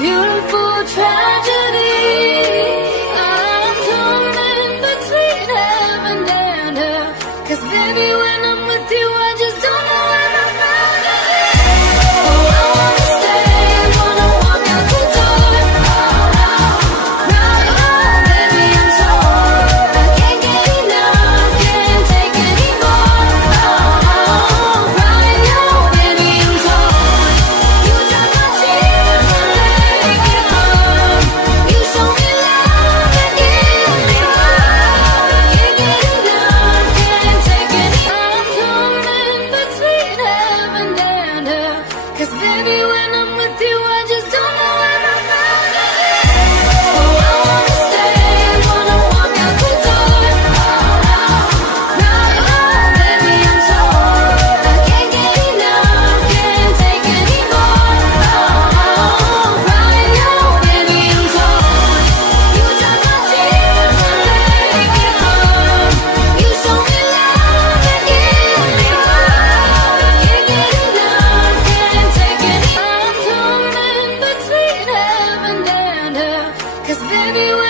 beautiful tragedy. I'm torn in between heaven and hell. 'Cause baby, when I'm with you, I just don't know when I'm out of it. Oh, I wanna stay, wanna walk out the door. Right now, baby, I'm torn. I can't get enough, can't take anymore. Right now, baby, I'm torn. You dry my tears and make it hard. You show me love and give me more. Can't get enough, can't take anymore. I'm torn in between heaven and hell. 'Cause baby, when I'm with you, I just don't know when I'm out of it. Oh, I wanna stay, wanna walk out the door. Right now, baby, I'm torn. I can't get enough, can't take anymore. Right now, baby, I'm torn. You dry my tears and make it hard. You show me love and give me more. Can't get enough, can't take anymore. I'm torn in between heaven and hell. 'Cause baby, when